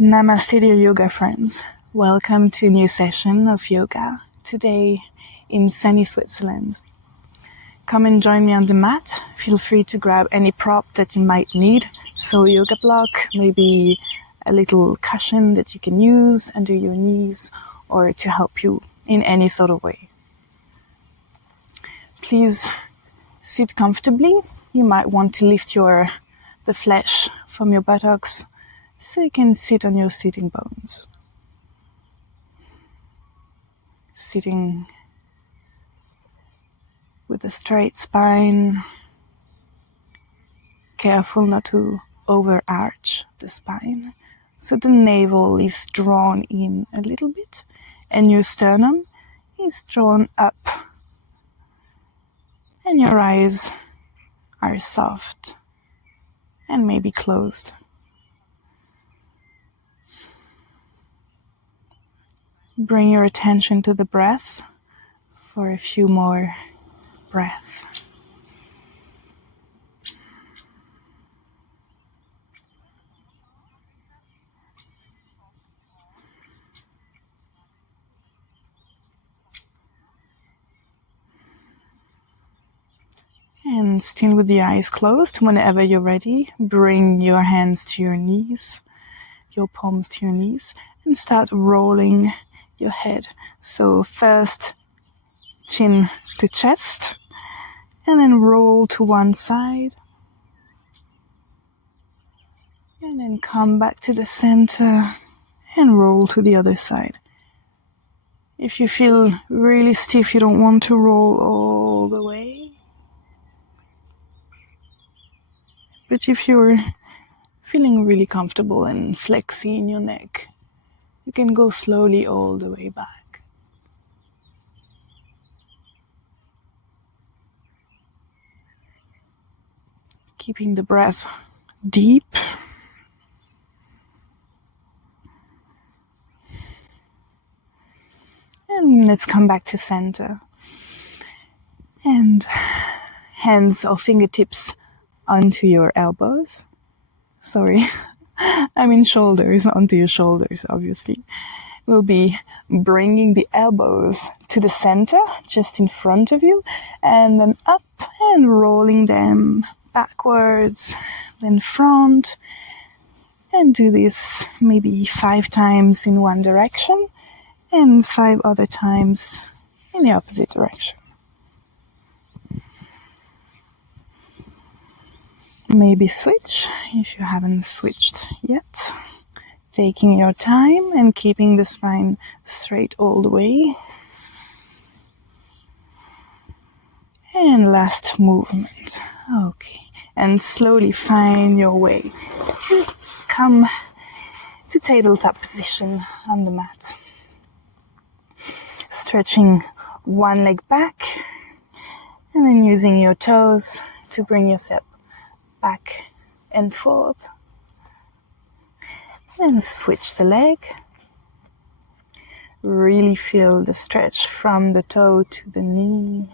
Namaste, dear yoga friends. Welcome to a new session of yoga, today in sunny Switzerland. Come and join me on the mat. Feel free to grab any prop that you might need. So a yoga block, maybe a little cushion that you can use under your knees or to help you in any sort of way. Please sit comfortably. You might want to lift the flesh from your buttocks so you can sit on your sitting bones. Sitting with a straight spine, careful not to overarch the spine, so the navel is drawn in a little bit and your sternum is drawn up and your eyes are soft and maybe closed. Bring your attention to the breath for a few more breaths. And still with the eyes closed, whenever you're ready, bring your hands to your knees, your palms to your knees, and start rolling your head. So first chin to chest, and then roll to one side, and then come back to the center and roll to the other side. If you feel really stiff, you don't want to roll all the way. But if you're feeling really comfortable and flexy in your neck, you can go slowly all the way back. Keeping the breath deep. And let's come back to center. And hands or fingertips onto your elbows. Sorry, I mean shoulders, onto your shoulders, obviously. We'll be bringing the elbows to the center, just in front of you, and then up and rolling them backwards, then front, and do this maybe 5 times in one direction and 5 other times in the opposite direction. Maybe switch if you haven't switched yet. Taking your time and keeping the spine straight all the way. And last movement. Okay. And slowly find your way to come to tabletop position on the mat. Stretching one leg back and then using your toes to bring yourself back and forth. Then switch the leg. Really feel the stretch from the toe to the knee.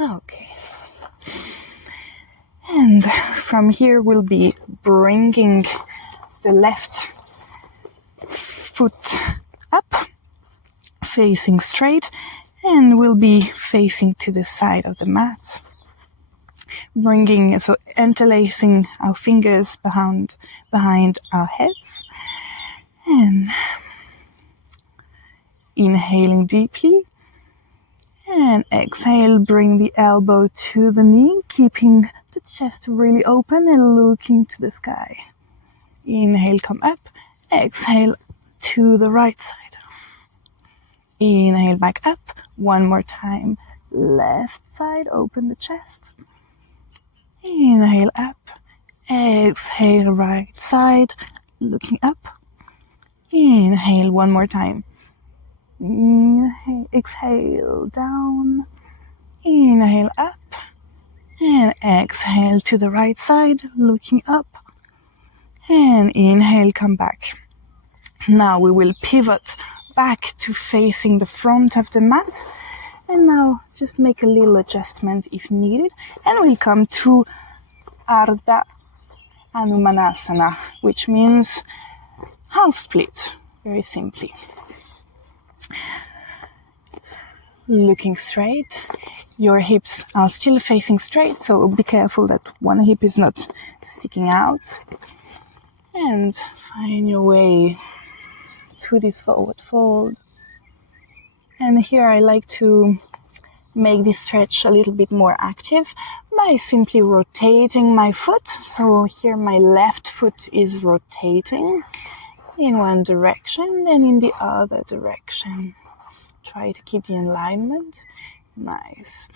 Okay. And from here we'll be bringing the left foot up, facing straight, and we'll be facing to the side of the mat. Interlacing our fingers behind our heads. And inhaling deeply. And exhale, bring the elbow to the knee, keeping the chest really open and looking to the sky. Inhale, come up. Exhale to the right side. Inhale, back up. One more time. Left side, open the chest. Inhale up. Exhale, right side, looking up. Inhale, one more time. Inhale, exhale, down. Inhale, up. And exhale to the right side, looking up. And inhale, come back. Now we will pivot back to facing the front of the mat. And now just make a little adjustment if needed. And we'll come to Ardha Hanumanasana, which means half split, very simply. Looking straight. Your hips are still facing straight, so be careful that one hip is not sticking out. And find your way to this forward fold. And here I like to make this stretch a little bit more active by simply rotating my foot. So here my left foot is rotating in one direction, then in the other direction. Try to keep the alignment. Nice.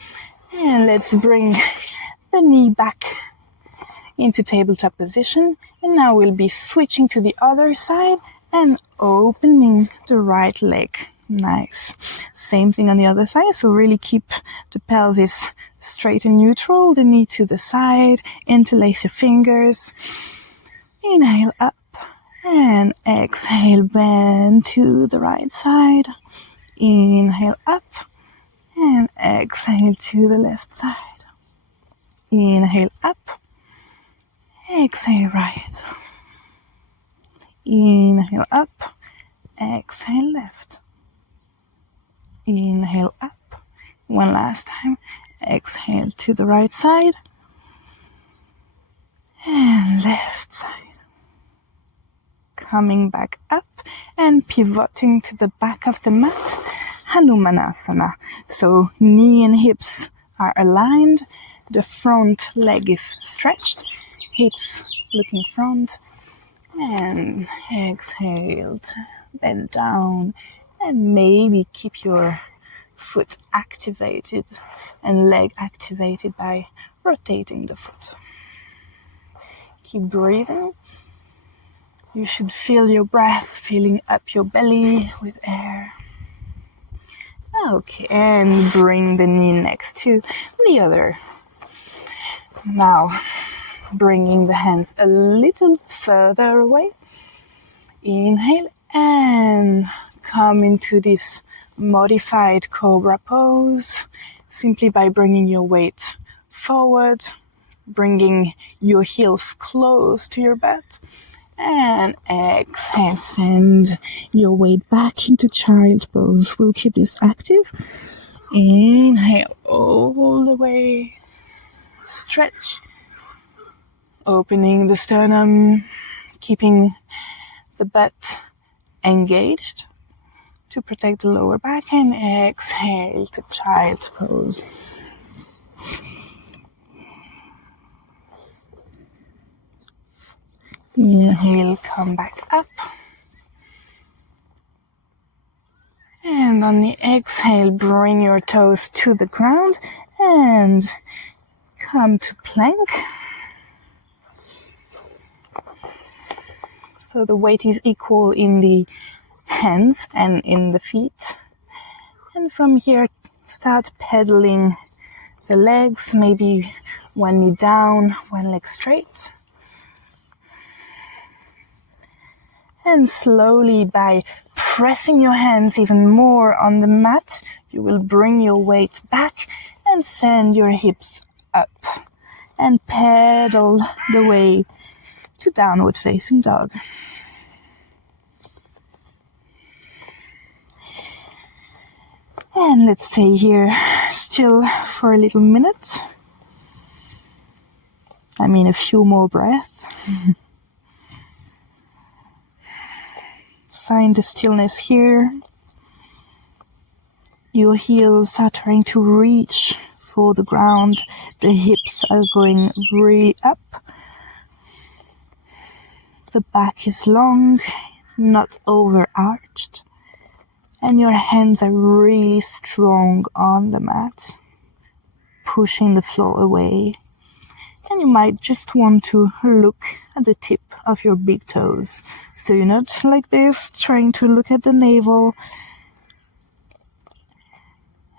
And let's bring the knee back into tabletop position. And now we'll be switching to the other side and opening the right leg. Nice. Same thing on the other side. So really keep the pelvis straight and neutral, the knee to the side, interlace your fingers. Inhale up and exhale, bend to the right side. Inhale up and exhale to the left side. Inhale up, exhale right. Inhale up, exhale left. Inhale up, one last time. Exhale to the right side and left side. Coming back up and pivoting to the back of the mat, Hanumanasana. So knee and hips are aligned, the front leg is stretched, hips looking front, and exhale, bend down, and maybe keep your foot activated and leg activated by rotating the foot. Keep breathing. You should feel your breath filling up your belly with air. Okay, and bring the knee next to the other. Now, bringing the hands a little further away. Inhale and come into this modified Cobra pose, simply by bringing your weight forward, bringing your heels close to your butt, and exhale, send your weight back into child pose. We'll keep this active. Inhale all the way, stretch, opening the sternum, keeping the butt engaged to protect the lower back, and exhale to child pose. Inhale, come back up. And on the exhale, bring your toes to the ground and come to plank. So the weight is equal in the hands and in the feet. And from here, start pedaling the legs, maybe one knee down, one leg straight. And slowly, by pressing your hands even more on the mat, you will bring your weight back and send your hips up. And pedal the way to downward facing dog. And let's stay here still for a little minute. A few more breaths. Find the stillness here. Your heels are trying to reach for the ground. The hips are going really up. The back is long, not overarched. And your hands are really strong on the mat, pushing the floor away. And you might just want to look at the tip of your big toes. So you're not like this, trying to look at the navel.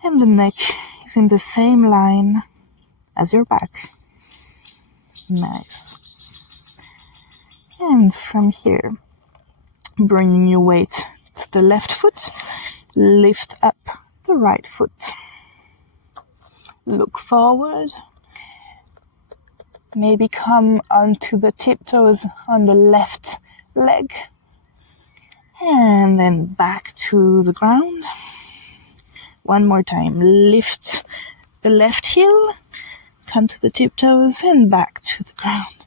And the neck is in the same line as your back. Nice. And from here, bringing your weight to the left foot, lift up the right foot. Look forward. Maybe come onto the tiptoes on the left leg. And then back to the ground. One more time. Lift the left heel. Come to the tiptoes and back to the ground.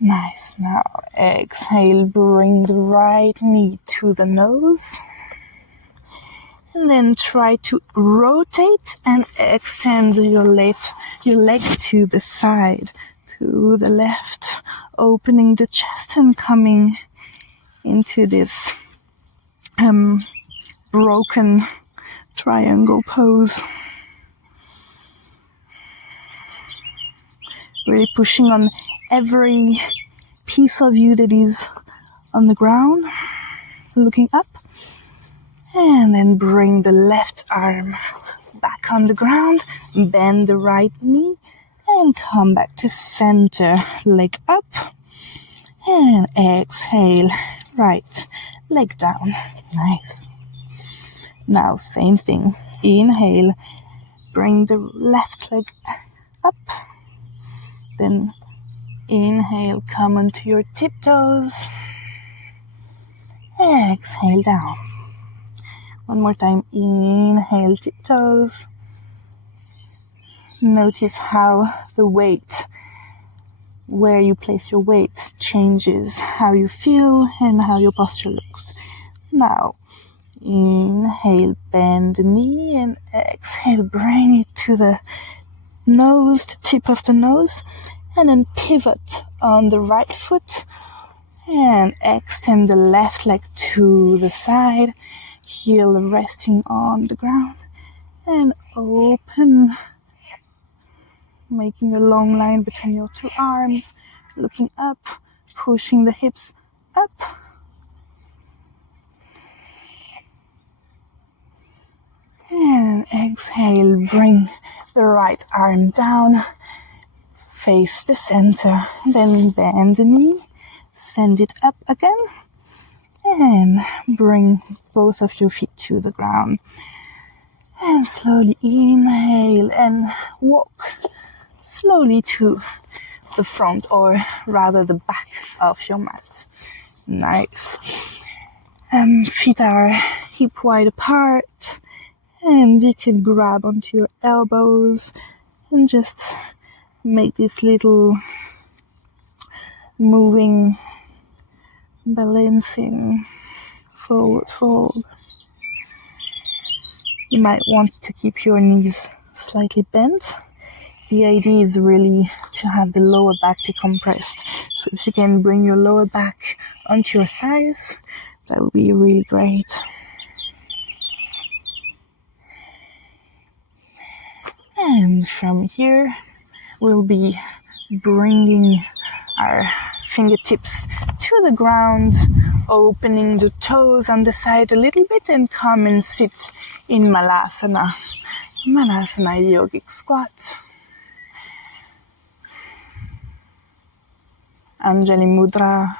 Nice. Now exhale, bring the right knee to the nose. And then try to rotate and extend your leg to the side, to the left, opening the chest and coming into this broken triangle pose. Really pushing on every piece of you that is on the ground, looking up, and then bring the left arm back on the ground, bend the right knee, and come back to center, leg up, and exhale, right leg down. Nice. Now same thing, inhale, bring the left leg up, then inhale, come onto your tiptoes, exhale down. One more time, inhale, tiptoes. Notice how the weight, where you place your weight, changes how you feel and how your posture looks. Now, inhale, bend the knee, and exhale, bring it to the nose, the tip of the nose, and then pivot on the right foot and extend the left leg to the side, heel resting on the ground, and open, making a long line between your two arms, looking up, pushing the hips up. And exhale, bring the right arm down, face the center, then bend the knee, send it up again, and bring both of your feet to the ground. And slowly inhale and walk slowly to the front, or rather the back of your mat. Nice. Feet are hip wide apart, and you can grab onto your elbows and just make this little moving, balancing forward fold. You might want to keep your knees slightly bent. The idea is really to have the lower back decompressed. So if you can bring your lower back onto your thighs, that would be really great. And from here, we'll be bringing our fingertips to the ground, opening the toes on the side a little bit, and come and sit in Malasana. Malasana yogic squat. Anjali Mudra,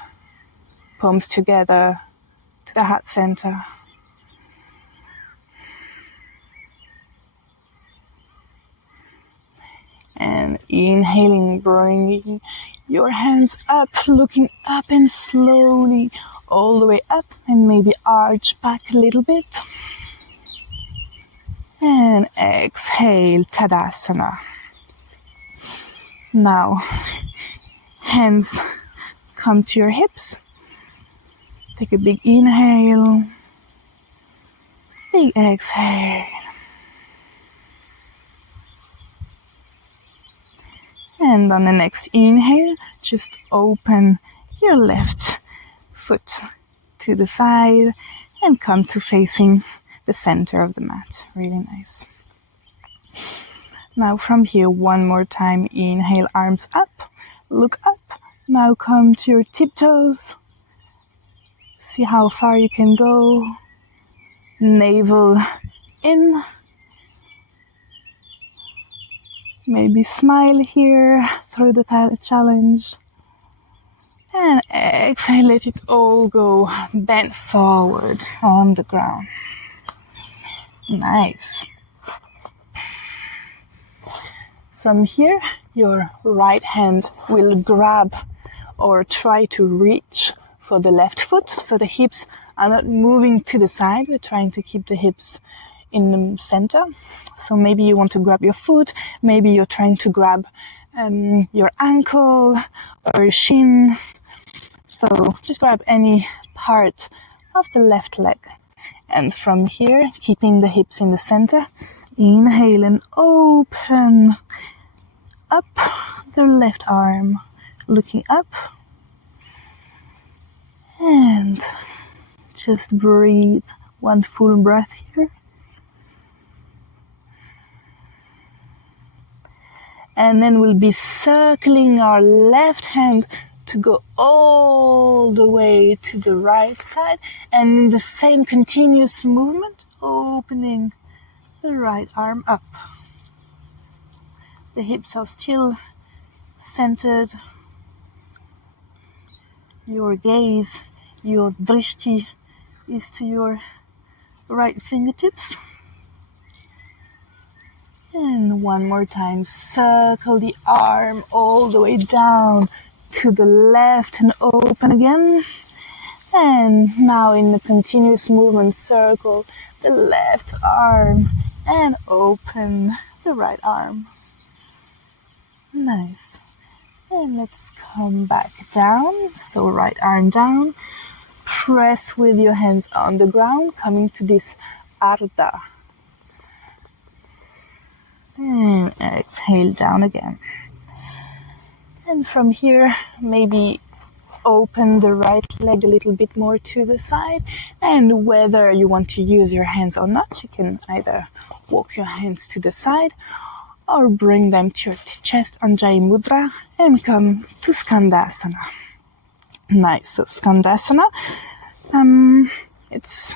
palms together to the heart center. And inhaling, bringing your hands up, looking up, and slowly all the way up, and maybe arch back a little bit. And exhale, Tadasana. Now, hands come to your hips. Take a big inhale, big exhale. And on the next inhale, just open your left foot to the side and come to facing the center of the mat. Really nice. Now from here, one more time, inhale, arms up, look up. Now come to your tiptoes. See how far you can go. Navel in. Maybe smile here through the challenge. And exhale, let it all go. Bend forward on the ground. Nice. From here, your right hand will grab or try to reach for the left foot, so the hips are not moving to the side. We're trying to keep the hips in the center. So maybe you want to grab your foot, maybe you're trying to grab your ankle or your shin. So just grab any part of the left leg. And from here, keeping the hips in the center, inhale and open up the left arm, looking up. And just breathe one full breath here. And then we'll be circling our left hand to go all the way to the right side. And in the same continuous movement, opening the right arm up. The hips are still centered. Your gaze, your drishti is to your right fingertips. And one more time, circle the arm all the way down to the left and open again. And now in the continuous movement, circle the left arm and open the right arm. Nice. And let's come back down. So right arm down. Press with your hands on the ground, coming to this Ardha. And exhale down again. And from here, maybe open the right leg a little bit more to the side. And whether you want to use your hands or not, you can either walk your hands to the side or bring them to your chest, Anjali Mudra, and come to skandasana. Nice. So skandasana, it's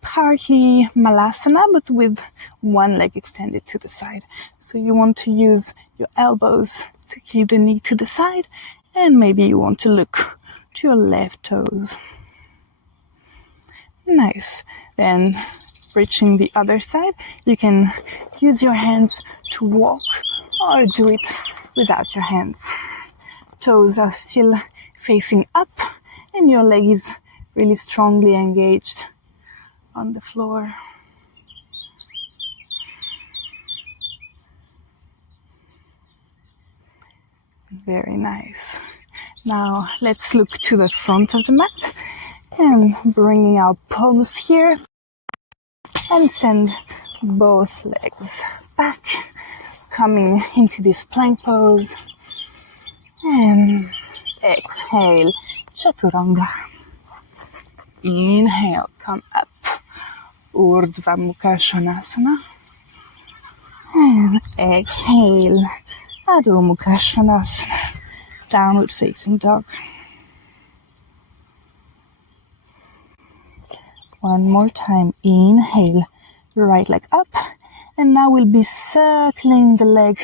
partly malasana, but with one leg extended to the side. So you want to use your elbows to keep the knee to the side, and maybe you want to look to your left toes. Nice. Then reaching the other side, you can use your hands to walk or do it without your hands. Toes are still facing up and your leg is really strongly engaged on the floor. Very nice. Now let's look to the front of the mat and bringing our palms here and send both legs back, coming into this plank pose and exhale, chaturanga. Inhale, come up, Urdhva Mukha Svanasana, and exhale, Adho Mukha Svanasana, downward facing dog. One more time, inhale, right leg up, and now we'll be circling the leg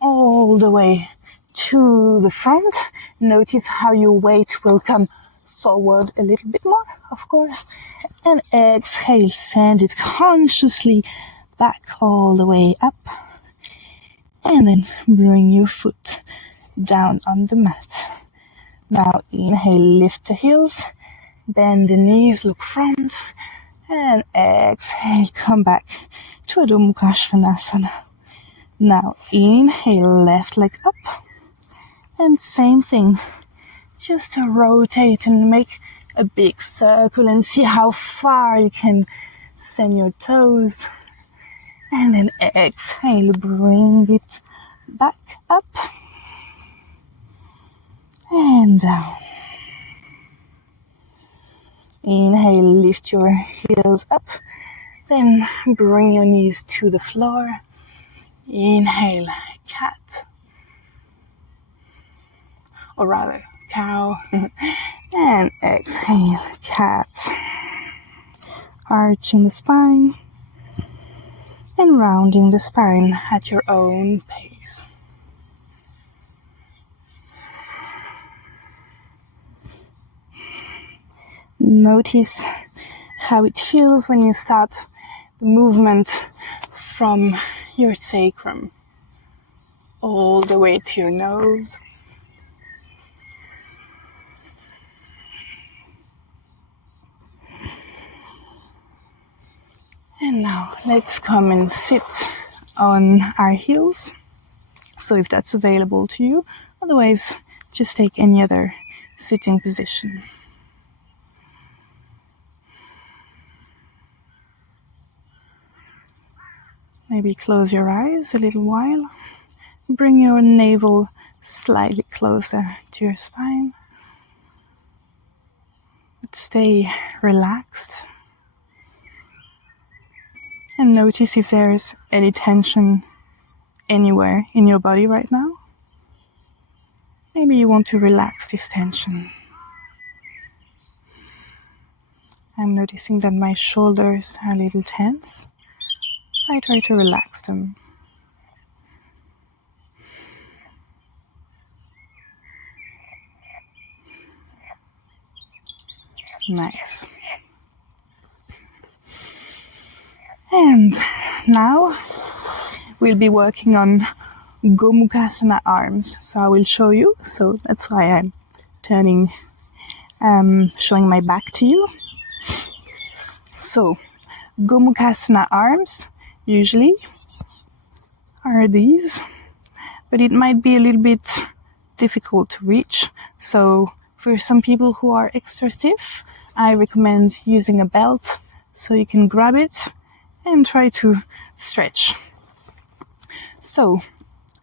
all the way to the front. Notice how your weight will come forward a little bit more, of course, and exhale, send it consciously back all the way up, and then bring your foot down on the mat. Now inhale, lift the heels, bend the knees, look front, and exhale, come back to Adho Mukha Svanasana. Now inhale, left leg up, and same thing, just to rotate and make a big circle and see how far you can send your toes. And then exhale, bring it back up and down. Inhale, lift your heels up, then bring your knees to the floor. Inhale, cat, or rather cow, and exhale, cat. Arching the spine and rounding the spine at your own pace. Notice how it feels when you start the movement from your sacrum. all the way to your nose. And now let's come and sit on our heels. So if that's available to you, otherwise just take any other sitting position. Maybe close your eyes a little while. Bring your navel slightly closer to your spine. But stay relaxed. And notice if there's any tension anywhere in your body right now. Maybe you want to relax this tension. I'm noticing that my shoulders are a little tense, so I try to relax them. Nice. And now we'll be working on Gomukhasana arms. So I will show you. So that's why I'm turning, showing my back to you. So Gomukhasana arms usually are these, but it might be a little bit difficult to reach. So for some people who are extra stiff, I recommend using a belt so you can grab it and try to stretch. So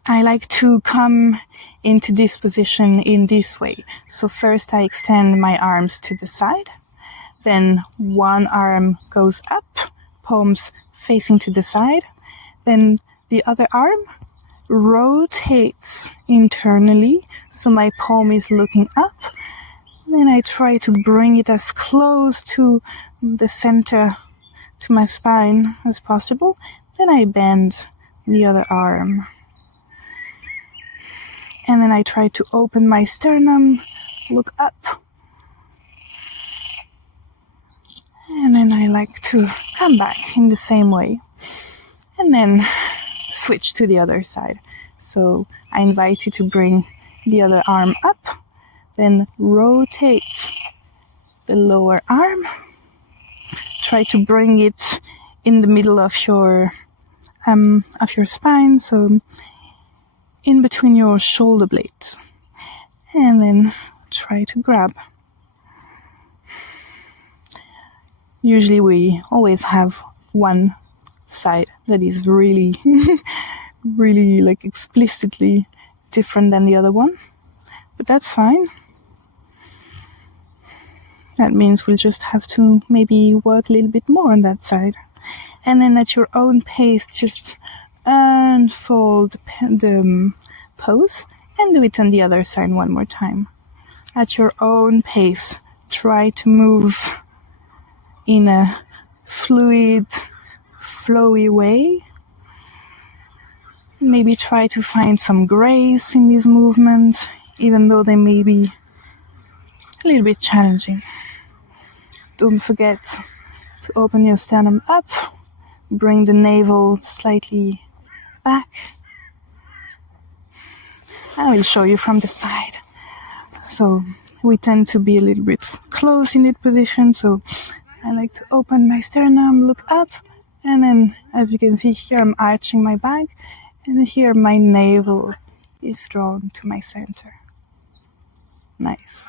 I like to come into this position in this way. So first I extend my arms to the side, then one arm goes up, palms facing to the side, then the other arm rotates internally, so my palm is looking up. Then I try to bring it as close to the center, to my spine as possible. Then I bend the other arm. And then I try to open my sternum, look up. And then I like to come back in the same way. And then switch to the other side. So I invite you to bring the other arm up, then rotate the lower arm. Try to bring it in the middle of your spine, so in between your shoulder blades. And then try to grab. Usually we always have one side that is really, really like explicitly different than the other one. But that's fine. That means we'll just have to maybe work a little bit more on that side. And then at your own pace, just unfold the pose and do it on the other side one more time. At your own pace, try to move in a fluid, flowy way. Maybe try to find some grace in this movement, even though they may be a little bit challenging. Don't forget to open your sternum up, bring the navel slightly back. I will show you from the side. So we tend to be a little bit close in that position, so I like to open my sternum, look up, and then as you can see here I'm arching my back, and here my navel is drawn to my center. Nice.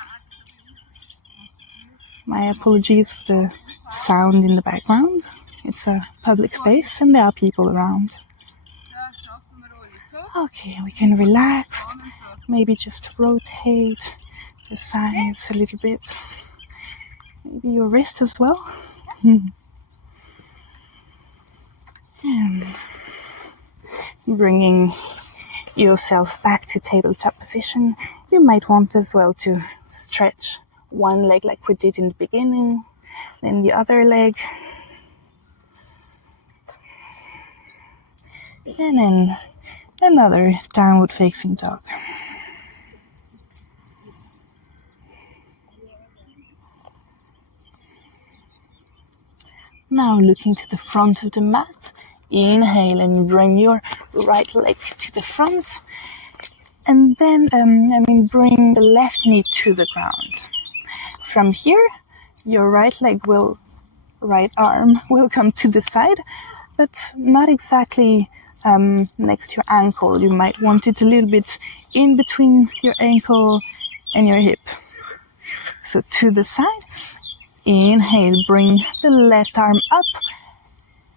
My apologies for the sound in the background. It's a public space and there are people around. Okay, we can relax. Maybe just rotate the sides a little bit. Maybe your wrist as well. And bringing yourself back to tabletop position, you might want as well to stretch one leg like we did in the beginning, then the other leg, and then another downward facing dog. Now looking to the front of the mat, Inhale and bring your right leg to the front. And then, bring the left knee to the ground. From here, your right arm will come to the side, but not exactly next to your ankle. You might want it a little bit in between your ankle and your hip. So to the side, inhale, bring the left arm up,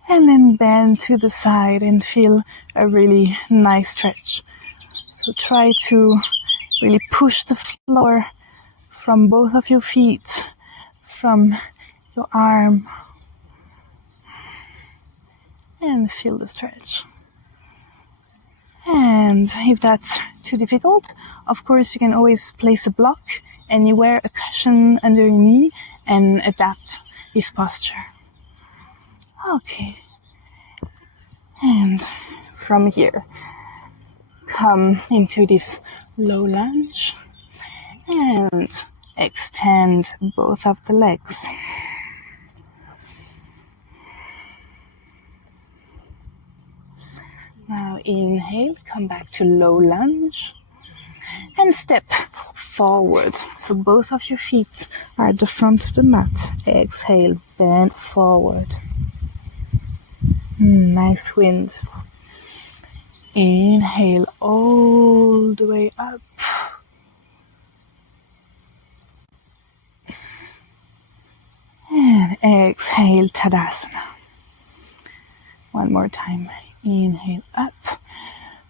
and then bend to the side and feel a really nice stretch. So try to really push the floor from both of your feet, from your arm, and feel the stretch. And if that's too difficult, of course you can always place a block anywhere, a cushion under your knee, and adapt this posture. Okay. And from here, come into this low lunge and extend both of the legs. Now inhale, come back to low lunge and step forward. So both of your feet are at the front of the mat. Exhale, bend forward. Nice wind. Inhale all the way up. And exhale, Tadasana. One more time. Inhale up.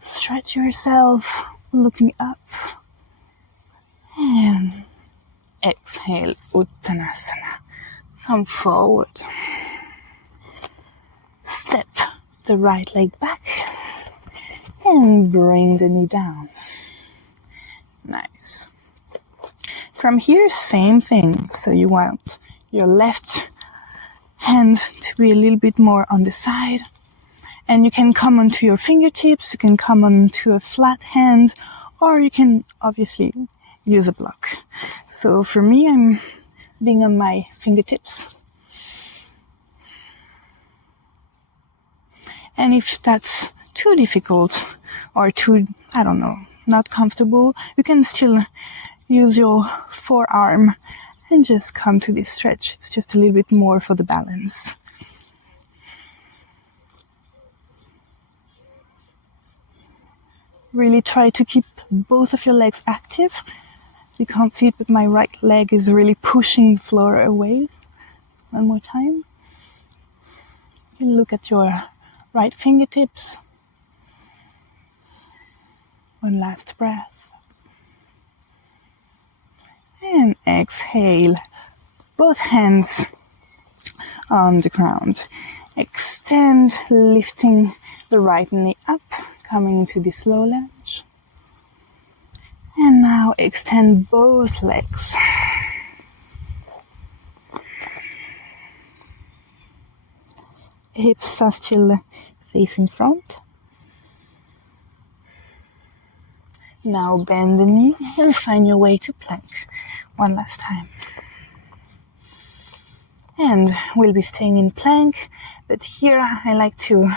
Stretch yourself, looking up. And exhale, Uttanasana. Come forward. Step the right leg back. And bring the knee down. Nice. From here, same thing. So you want your left hand to be a little bit more on the side. And you can come onto your fingertips, you can come onto a flat hand, or you can obviously use a block. So for me, I'm being on my fingertips. And if that's too difficult or too, not comfortable, you can still use your forearm and just come to this stretch. It's just a little bit more for the balance. Really try to keep both of your legs active. You can't see it, but my right leg is really pushing the floor away. One more time. You can look at your right fingertips. One last breath. And exhale. Both hands on the ground. Extend, lifting the right knee up, coming into this low lunge. And now extend both legs. Hips are still facing front. Now bend the knee and find your way to plank. One last time. And we'll be staying in plank, but here I like to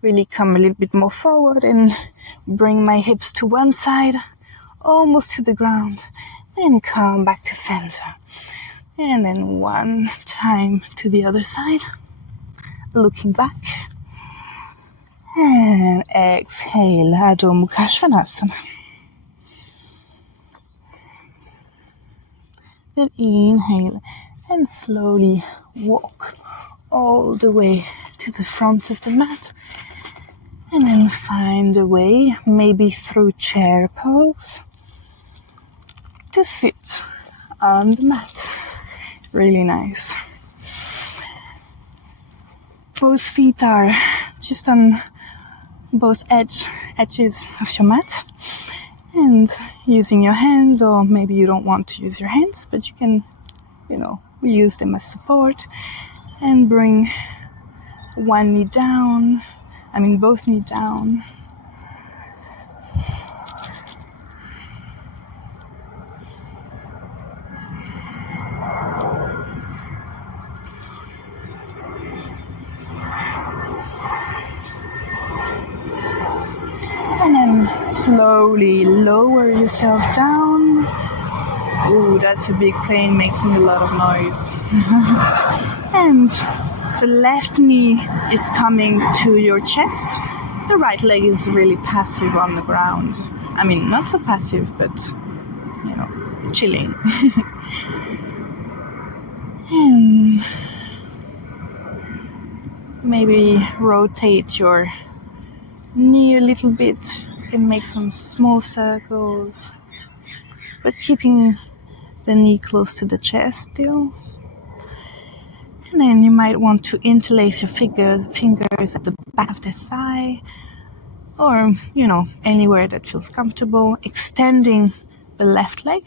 really come a little bit more forward and bring my hips to one side, almost to the ground, then come back to center. And then one time to the other side, looking back. And exhale, Adho Mukha Svanasana. Then inhale and slowly walk all the way to the front of the mat. And then find a way, maybe through chair pose, to sit on the mat. Really nice. Both feet are just on both edges of your mat. And using your hands, or maybe you don't want to use your hands, but you can, use them as support. And bring one knee down, both knees down. slowly lower yourself down. Ooh, that's a big plane making a lot of noise. And the left knee is coming to your chest. The right leg is really passive on the ground. I mean, not so passive, but, chilling. And maybe rotate your knee a little bit. You can make some small circles, but keeping the knee close to the chest still. And then you might want to interlace your fingers at the back of the thigh, or, anywhere that feels comfortable, extending the left leg,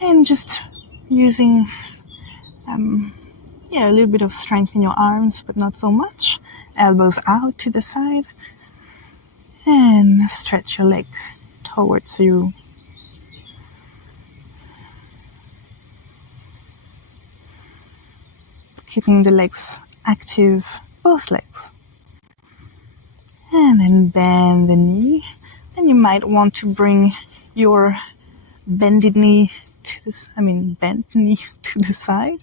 and just using, a little bit of strength in your arms, but not so much. Elbows out to the side, and stretch your leg towards you. Keeping the legs active, both legs. And then bend the knee. And you might want to bring your bent knee to the side.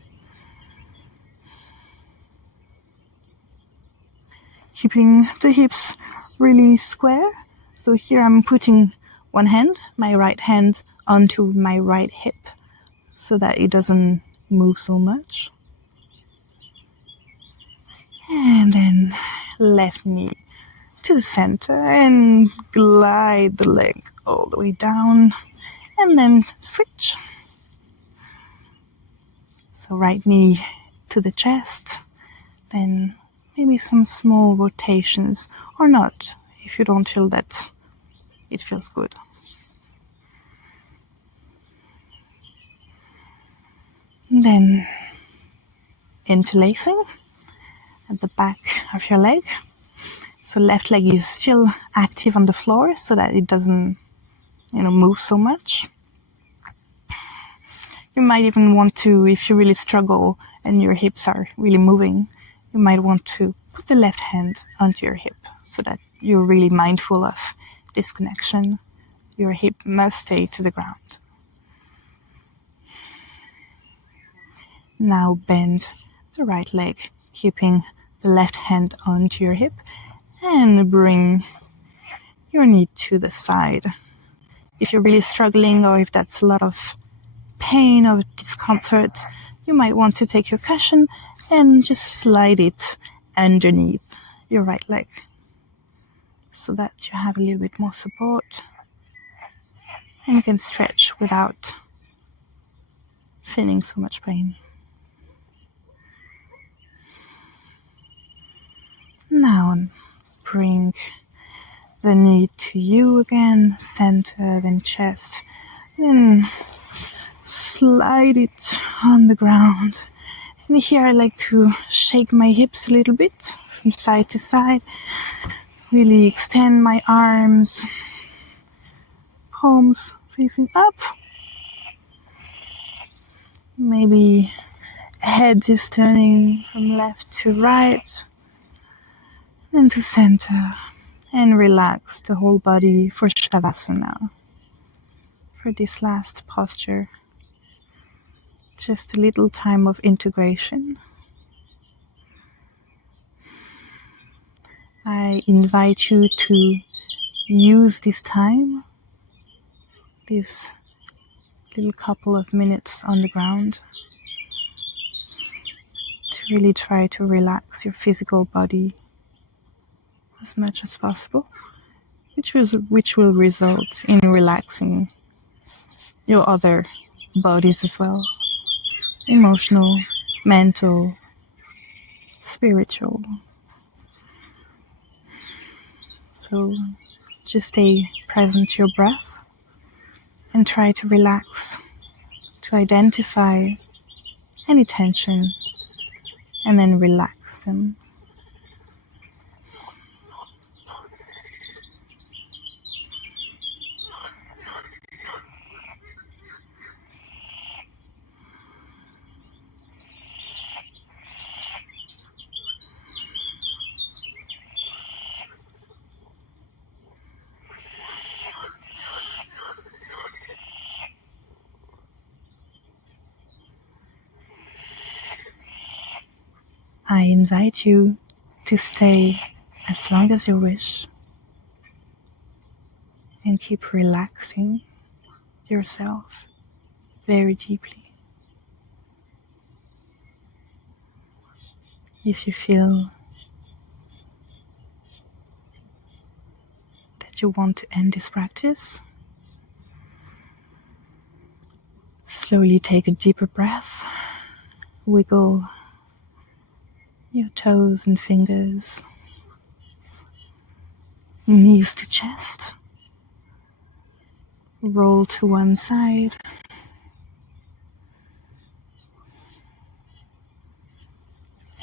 Keeping the hips really square. So here I'm putting one hand, my right hand, onto my right hip so that it doesn't move so much. And then left knee to the center and glide the leg all the way down, and then switch. So right knee to the chest, then maybe some small rotations, or not, if you don't feel that it feels good. And then interlacing at the back of your leg. So left leg is still active on the floor so that it doesn't, move so much. You might even want to, if you really struggle and your hips are really moving, you might want to put the left hand onto your hip so that you're really mindful of this connection. Your hip must stay to the ground. Now bend the right leg, keeping the left hand onto your hip, and bring your knee to the side. If you're really struggling, or if that's a lot of pain or discomfort, you might want to take your cushion and just slide it underneath your right leg so that you have a little bit more support, and you can stretch without feeling so much pain. Now bring the knee to you again, center, then chest, then slide it on the ground. And here I like to shake my hips a little bit from side to side, really extend my arms, palms facing up. Maybe head is turning from left to right, and to center, and relax the whole body for Savasana, for this last posture. Just a little time of integration. I invite you to use this time, this little couple of minutes on the ground, to really try to relax your physical body as much as possible, which will result in relaxing your other bodies as well, emotional, mental, spiritual. So just stay present to your breath and try to relax, to identify any tension and then relax them. I invite you to stay as long as you wish and keep relaxing yourself very deeply. If you feel that you want to end this practice, slowly take a deeper breath, wiggle your toes and fingers, knees to chest, roll to one side,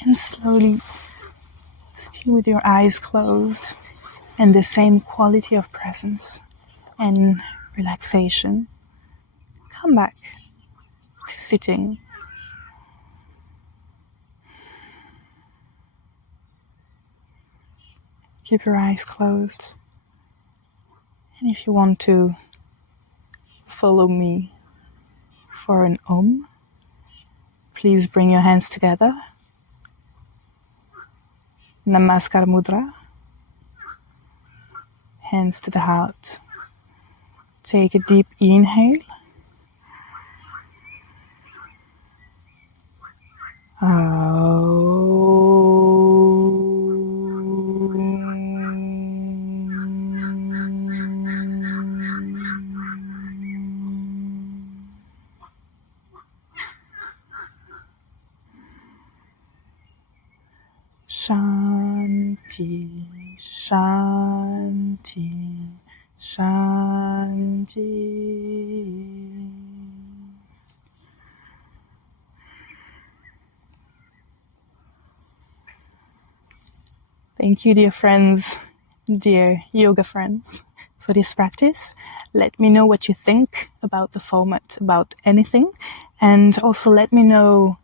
and slowly, still with your eyes closed, and the same quality of presence and relaxation, come back to sitting. Keep your eyes closed. And if you want to follow me for an Om, please bring your hands together. Namaskar Mudra. Hands to the heart. Take a deep inhale. Shanti, Shanti, Shanti. Thank you, dear friends, dear yoga friends, for this practice. Let me know what you think about the format, about anything, and also let me know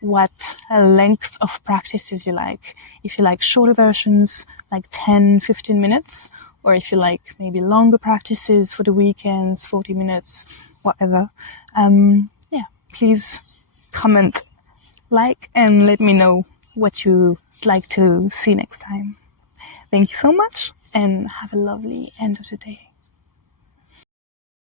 what length of practices you like. If you like shorter versions, like 10, 15 minutes, or if you like maybe longer practices for the weekends, 40 minutes, whatever. Please comment, like, and let me know what you'd like to see next time. Thank you so much, and have a lovely end of the day.